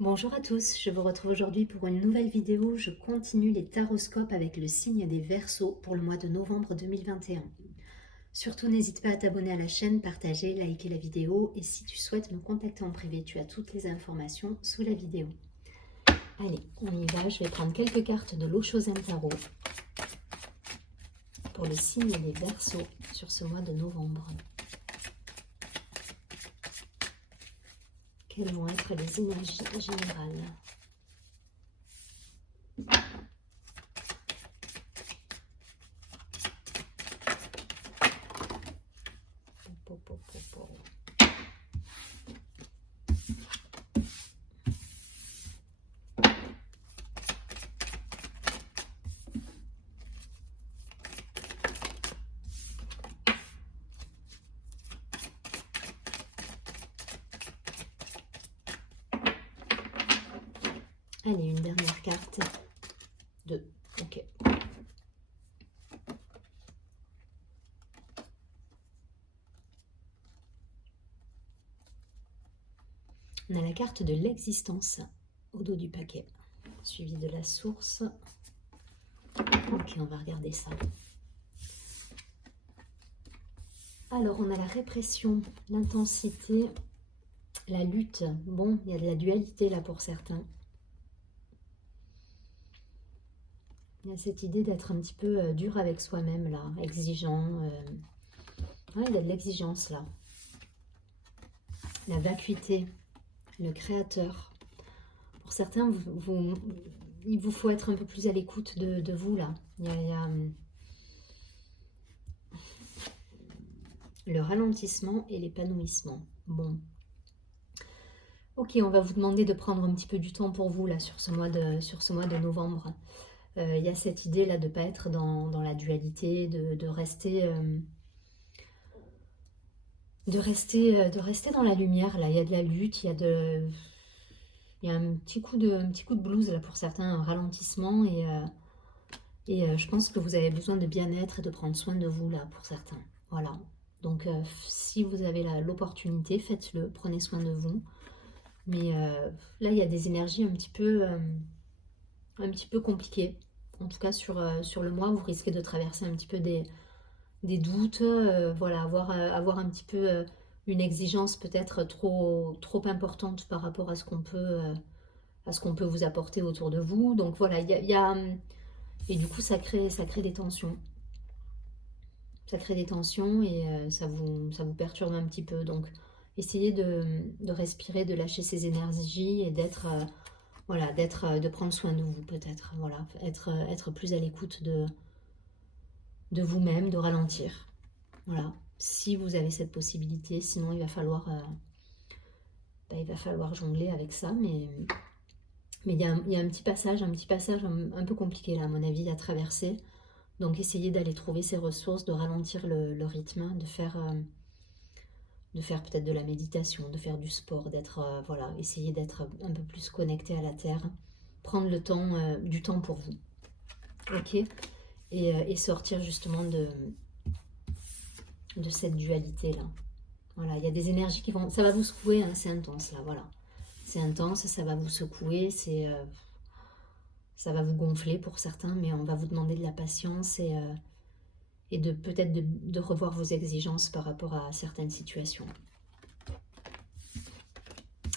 Bonjour à tous, je vous retrouve aujourd'hui pour une nouvelle vidéo. Je continue les taroscopes avec le signe des Verseaux pour le mois de novembre 2021. Surtout n'hésite pas à t'abonner à la chaîne, partager, liker la vidéo et si tu souhaites me contacter en privé, tu as toutes les informations sous la vidéo. Allez, on y va, je vais prendre quelques cartes de l'Oshozen Tarot pour le signe des Verseaux sur ce mois de novembre. Quelles vont être les énergies générales ? Allez, une dernière carte. 2. Ok. On a la carte de l'existence au dos du paquet, suivi de la source. Ok, on va regarder ça. Alors, on a la répression, l'intensité, la lutte. Bon, il y a de la dualité là pour certains. Il y a cette idée d'être un petit peu dur avec soi-même là, exigeant. Ouais, il y a de l'exigence là. La vacuité, le créateur. Pour certains, il vous faut être un peu plus à l'écoute de vous là. Il y a le ralentissement et l'épanouissement. Bon. Ok, on va vous demander de prendre un petit peu du temps pour vous là sur ce mois de novembre. Il y a cette idée là de ne pas être dans la dualité, de rester dans la lumière là. Il y a de la lutte, il y a un petit coup de blues là pour certains, un ralentissement et je pense que vous avez besoin de bien-être et de prendre soin de vous là pour certains. Voilà. Donc si vous avez l'opportunité, faites-le, prenez soin de vous. Mais là, il y a des énergies un petit peu compliquées. En tout cas, sur le mois, vous risquez de traverser un petit peu des doutes. Voilà, avoir un petit peu une exigence peut-être trop importante par rapport à ce qu'on peut vous apporter autour de vous. Donc voilà, et du coup, ça crée des tensions. Ça crée des tensions et ça vous perturbe un petit peu. Donc, essayez de respirer, de lâcher ces énergies et voilà, de prendre soin de vous peut-être. Voilà, être plus à l'écoute de vous-même, de ralentir. Voilà, si vous avez cette possibilité. Sinon, il va falloir jongler avec ça. Mais il y a un petit passage, un peu compliqué là, à mon avis, à traverser. Donc, essayez d'aller trouver ces ressources, de ralentir le rythme, de faire peut-être de la méditation, de faire du sport, voilà, essayer d'être un peu plus connecté à la terre, prendre du temps pour vous, ok, et sortir justement de cette dualité là. Voilà, il y a des énergies ça va vous secouer, hein, c'est intense là, voilà, c'est intense, ça va vous secouer, ça va vous gonfler pour certains, mais on va vous demander de la patience et de peut-être de revoir vos exigences par rapport à certaines situations.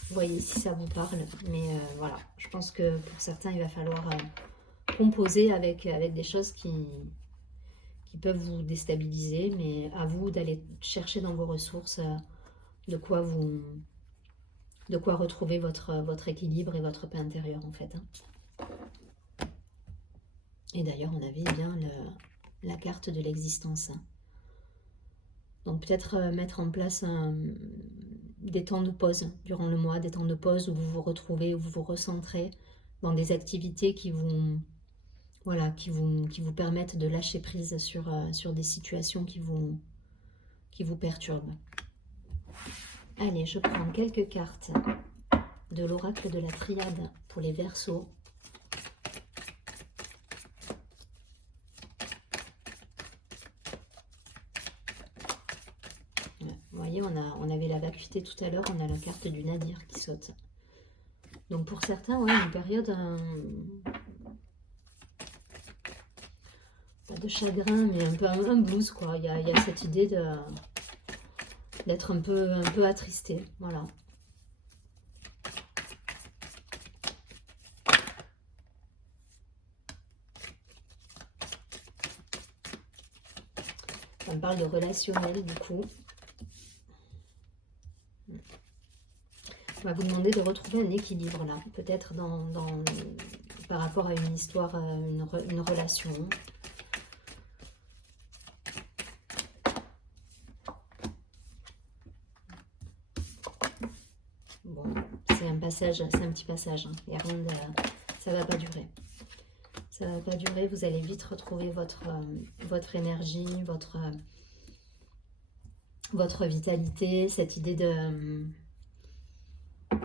Voyez si ça vous parle, mais voilà, je pense que pour certains il va falloir composer avec des choses qui peuvent vous déstabiliser, mais à vous d'aller chercher dans vos ressources de quoi retrouver votre équilibre et votre paix intérieure en fait, hein. Et d'ailleurs on avait bien la carte de l'existence, hein. Donc peut-être mettre en place des temps de pause durant le mois, des temps de pause où vous vous retrouvez, où vous vous recentrez dans des activités qui vous permettent de lâcher prise sur des situations qui vous perturbent. Allez, je prends quelques cartes de l'oracle de la Triade pour les Verseaux. Vous voyez, on avait la vacuité tout à l'heure, on a la carte du Nadir qui saute. Donc pour certains, ouais, une période pas de chagrin, mais un peu un blues, quoi. Il y a cette idée d'être un peu attristé, voilà. Ça me parle de relationnel, du coup. On va vous demander de retrouver un équilibre, là. Peut-être par rapport à une histoire, une relation. Bon, c'est un passage, c'est un petit passage. Hein. Il y a rien de, ça va pas durer. Ça va pas durer. Vous allez vite retrouver votre énergie, votre vitalité, cette idée de...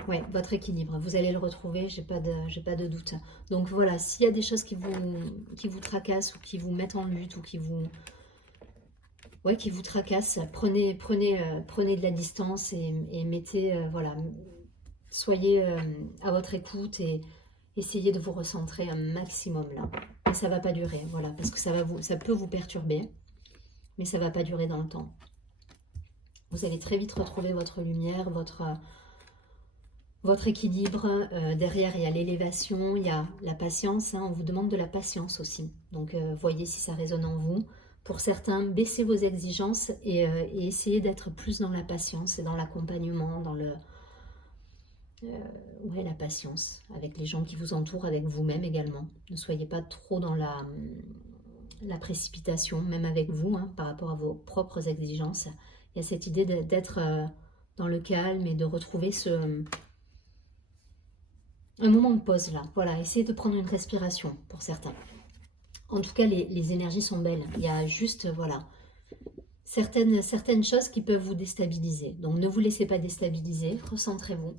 ouais, votre équilibre. Vous allez le retrouver, j'ai pas de doute. Donc voilà, s'il y a des choses qui vous tracassent ou qui vous mettent en lutte ou qui vous tracassent, prenez de la distance et mettez, voilà, soyez à votre écoute et essayez de vous recentrer un maximum là. Mais ça va pas durer, voilà, parce que ça peut vous perturber, mais ça va pas durer dans le temps. Vous allez très vite retrouver votre lumière, votre équilibre. Derrière, il y a l'élévation, il y a la patience. Hein, on vous demande de la patience aussi. Donc, voyez si ça résonne en vous. Pour certains, baissez vos exigences et essayez d'être plus dans la patience et dans l'accompagnement, dans ouais, la patience avec les gens qui vous entourent, avec vous-même également. Ne soyez pas trop dans la précipitation, même avec vous, hein, par rapport à vos propres exigences. Il y a cette idée d'être dans le calme et de retrouver un moment de pause là. Voilà, essayez de prendre une respiration pour certains. En tout cas, les énergies sont belles. Il y a juste, voilà, certaines choses qui peuvent vous déstabiliser. Donc ne vous laissez pas déstabiliser, recentrez-vous.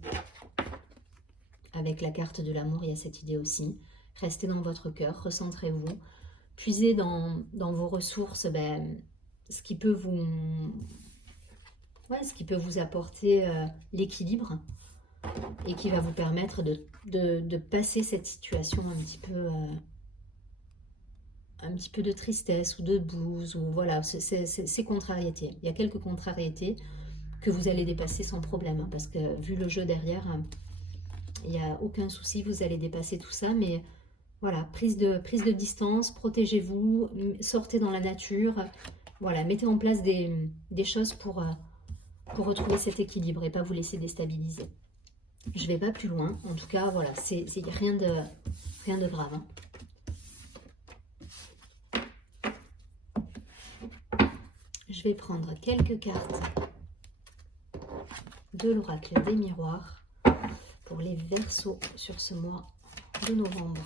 Avec la carte de l'amour, il y a cette idée aussi. Restez dans votre cœur, recentrez-vous. Puisez dans vos ressources ce qui peut vous apporter l'équilibre et qui va vous permettre de passer cette situation un petit peu de tristesse ou de blues ou voilà, ces contrariétés. Il y a quelques contrariétés que vous allez dépasser sans problème hein, parce que vu le jeu derrière, il n'y a aucun souci, vous allez dépasser tout ça, mais voilà, prise de distance, protégez-vous, sortez dans la nature, voilà, mettez en place des choses pour retrouver cet équilibre et pas vous laisser déstabiliser. Je ne vais pas plus loin, en tout cas, voilà, c'est rien de grave. Hein. Je vais prendre quelques cartes de l'oracle des miroirs pour les Verseaux sur ce mois de novembre.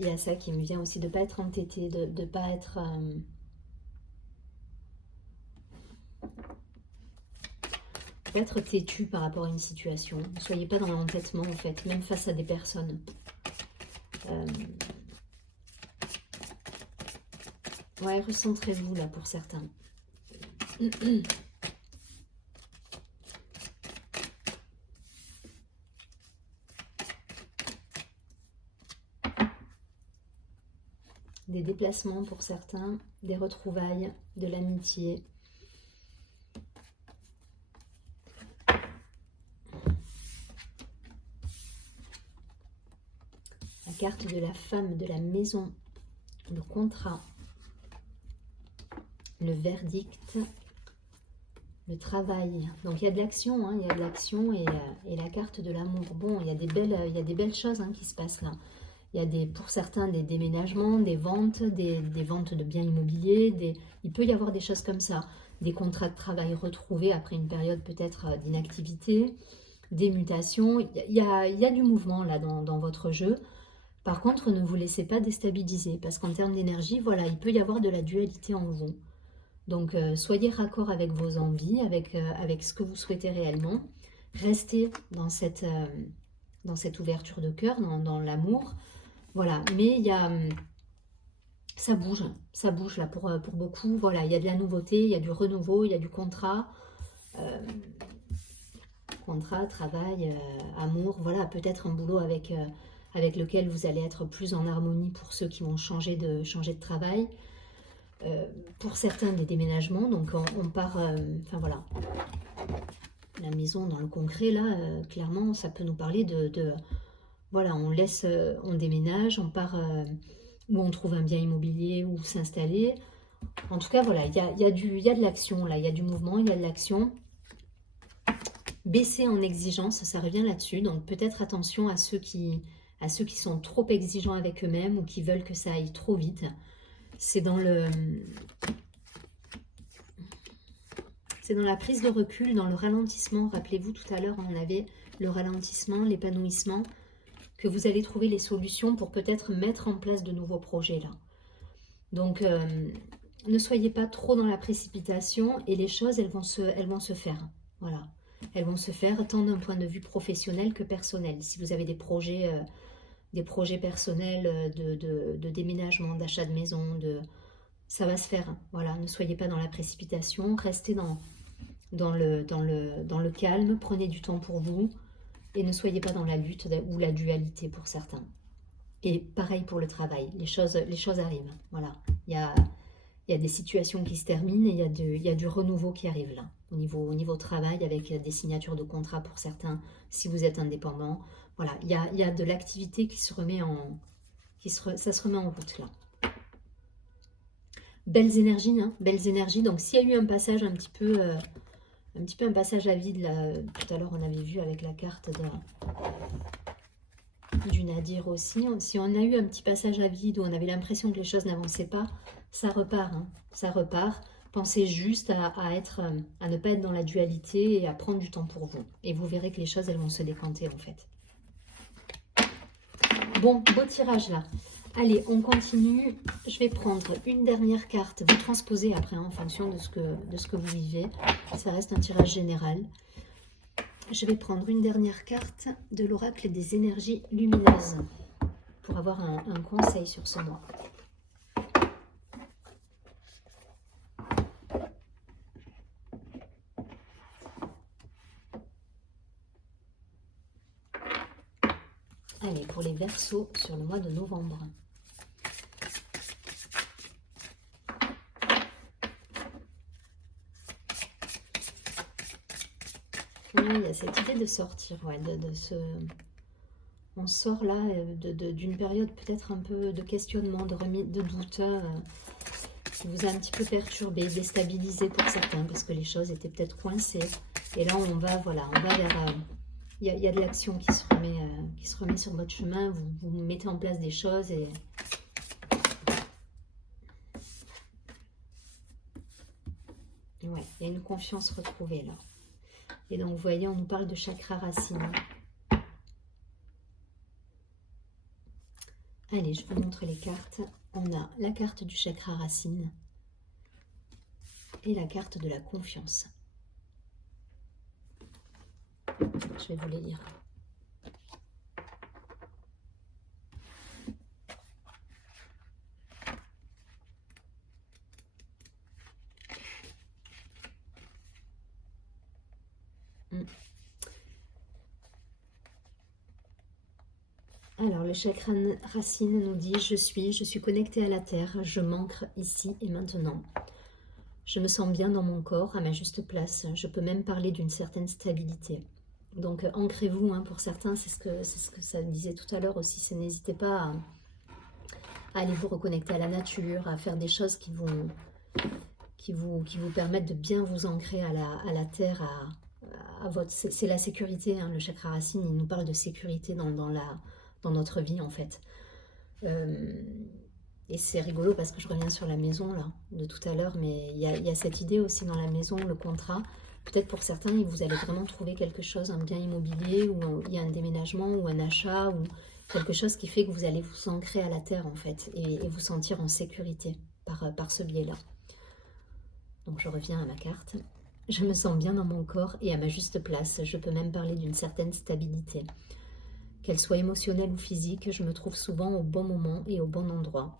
Il y a ça qui me vient aussi, de ne pas être entêté, de ne pas être... être têtu par rapport à une situation. Ne soyez pas dans l'entêtement en fait, même face à des personnes. Ouais, recentrez-vous là pour certains. Des déplacements pour certains, des retrouvailles, de l'amitié. La carte de la femme, de la maison, le contrat, le verdict, le travail. Donc il y a de l'action, hein, il y a de l'action et la carte de l'amour. Bon, il y a des belles choses hein, qui se passent là. Il y a pour certains des déménagements, des ventes de biens immobiliers. Il peut y avoir des choses comme ça. Des contrats de travail retrouvés après une période peut-être d'inactivité, des mutations. Il y a du mouvement là dans votre jeu. Par contre, ne vous laissez pas déstabiliser parce qu'en termes d'énergie, voilà, il peut y avoir de la dualité en vous. Donc, soyez raccord avec vos envies, avec ce que vous souhaitez réellement. Restez dans dans cette ouverture de cœur, dans l'amour. Voilà, mais il y a, ça bouge là pour beaucoup. Voilà, il y a de la nouveauté, il y a du renouveau, il y a du contrat. Contrat, travail, amour, voilà, peut-être un boulot avec lequel vous allez être plus en harmonie pour ceux qui vont changer de travail. Pour certains, des déménagements, donc on part, enfin voilà, la maison dans le concret, là, clairement, ça peut nous parler de voilà, on déménage, on part où on trouve un bien immobilier, où s'installer. En tout cas, voilà, il y a de l'action, là, il y a du mouvement, il y a de l'action. Baisser en exigence, ça revient là-dessus, donc peut-être attention à ceux qui sont trop exigeants avec eux-mêmes ou qui veulent que ça aille trop vite. C'est dans la prise de recul, dans le ralentissement. Rappelez-vous, tout à l'heure, on avait le ralentissement, l'épanouissement, que vous allez trouver les solutions pour peut-être mettre en place de nouveaux projets là. Donc, ne soyez pas trop dans la précipitation et les choses, elles vont se faire. Voilà. Elles vont se faire tant d'un point de vue professionnel que personnel. Si vous avez des projets personnels de déménagement, d'achat de maison, ça va se faire. Voilà, ne soyez pas dans la précipitation, restez dans le calme, prenez du temps pour vous et ne soyez pas dans la lutte ou la dualité pour certains. Et pareil pour le travail, les choses arrivent. Voilà, il y a des situations qui se terminent et il y a du renouveau qui arrive là, au niveau travail, avec des signatures de contrats pour certains, si vous êtes indépendant. Voilà, il y a de l'activité qui se remet ça se remet en route là. Belles énergies, hein, belles énergies. Donc s'il y a eu un passage un petit peu un passage à vide, là, tout à l'heure on avait vu avec la carte du Nadir aussi. Si on a eu un petit passage à vide où on avait l'impression que les choses n'avançaient pas, ça repart, hein, ça repart. Pensez juste à ne pas être dans la dualité et à prendre du temps pour vous. Et vous verrez que les choses, elles vont se décanter en fait. Bon, beau tirage là. Allez, on continue. Je vais prendre une dernière carte. Vous transposez après en fonction de ce que vous vivez. Ça reste un tirage général. Je vais prendre une dernière carte de l'oracle des énergies lumineuses pour avoir un conseil sur ce mois. Allez, pour les Verseaux sur le mois de novembre. Il y a cette idée de sortir, ouais, on sort là d'une période peut-être un peu de questionnement, de doute, qui vous a un petit peu perturbé, déstabilisé pour certains, parce que les choses étaient peut-être coincées. Et là, on va vers... Il y a de l'action qui se remet sur votre chemin, vous mettez en place des choses et... Ouais, il y a une confiance retrouvée là. Et donc, vous voyez, on nous parle de chakra racine. Allez, je vous montre les cartes. On a la carte du chakra racine et la carte de la confiance. Je vais vous les lire. Alors, le chakra racine nous dit « Je suis connectée à la terre, je m'ancre ici et maintenant. Je me sens bien dans mon corps, à ma juste place. Je peux même parler d'une certaine stabilité. » Donc, ancrez-vous, hein, pour certains, c'est ce que ça disait tout à l'heure aussi. N'hésitez pas à aller vous reconnecter à la nature, à faire des choses qui vous permettent de bien vous ancrer à la terre, c'est la sécurité, hein, le chakra racine, il nous parle de sécurité dans notre vie en fait. Et c'est rigolo parce que je reviens sur la maison là, de tout à l'heure, mais il y a cette idée aussi dans la maison, le contrat. Peut-être pour certains, vous allez vraiment trouver quelque chose, un bien immobilier, ou il y a un déménagement, ou un achat, ou quelque chose qui fait que vous allez vous ancrer à la terre en fait, et vous sentir en sécurité par ce biais-là. Donc je reviens à ma carte. Je me sens bien dans mon corps et à ma juste place. Je peux même parler d'une certaine stabilité. qu'elle soit émotionnelle ou physique, je me trouve souvent au bon moment et au bon endroit.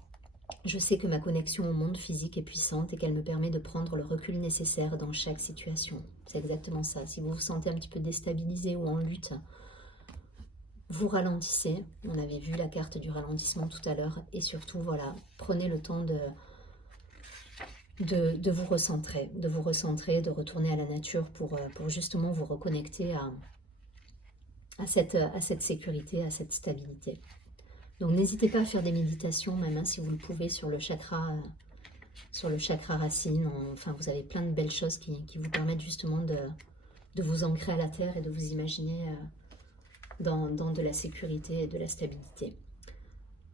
Je sais que ma connexion au monde physique est puissante et qu'elle me permet de prendre le recul nécessaire dans chaque situation. C'est exactement ça. Si vous vous sentez un petit peu déstabilisé ou en lutte, vous ralentissez. On avait vu la carte du ralentissement tout à l'heure. Et surtout, voilà, prenez le temps de vous recentrer, de retourner à la nature pour justement vous reconnecter à cette sécurité, à cette stabilité. Donc n'hésitez pas à faire des méditations, même hein, si vous le pouvez, sur le chakra racine. Enfin, vous avez plein de belles choses qui vous permettent justement de vous ancrer à la terre et de vous imaginer dans de la sécurité et de la stabilité.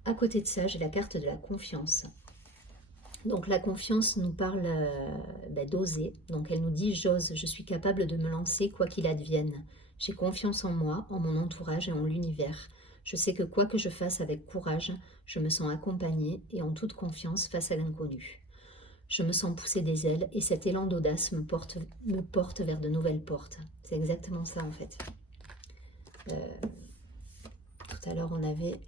À côté de ça, j'ai la carte de la confiance. Donc la confiance nous parle d'oser. Donc elle nous dit: j'ose, je suis capable de me lancer quoi qu'il advienne. J'ai confiance en moi, en mon entourage et en l'univers. Je sais que quoi que je fasse avec courage, je me sens accompagnée et en toute confiance face à l'inconnu. Je me sens pousser des ailes et cet élan d'audace me porte vers de nouvelles portes. C'est exactement ça en fait. Tout à l'heure on avait...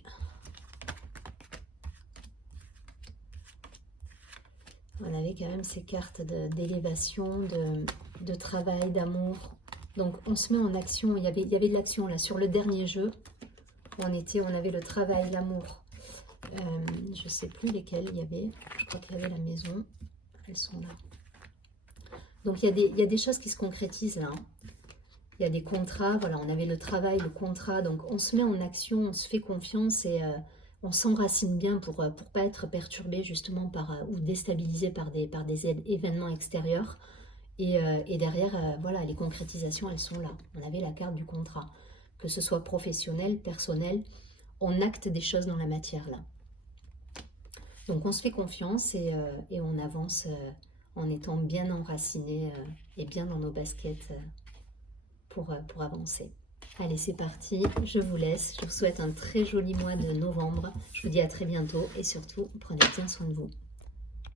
quand même ces cartes d'élévation, de travail, d'amour. Donc on se met en action. Il y avait de l'action là sur le dernier jeu. On avait le travail, l'amour. Je ne sais plus lesquels il y avait. Je crois qu'il y avait la maison. Elles sont là. Donc il y a des choses qui se concrétisent là. Il y a des contrats. Voilà, on avait le travail, le contrat. Donc on se met en action, on se fait confiance et on s'enracine bien pour pas être perturbé justement ou déstabilisé par des événements extérieurs. Et derrière, voilà, les concrétisations, elles sont là. On avait la carte du contrat. Que ce soit professionnel, personnel, on acte des choses dans la matière là. Donc on se fait confiance et on avance en étant bien enraciné et bien dans nos baskets pour avancer. Allez, c'est parti, je vous laisse. Je vous souhaite un très joli mois de novembre. Je vous dis à très bientôt et surtout, prenez bien soin de vous.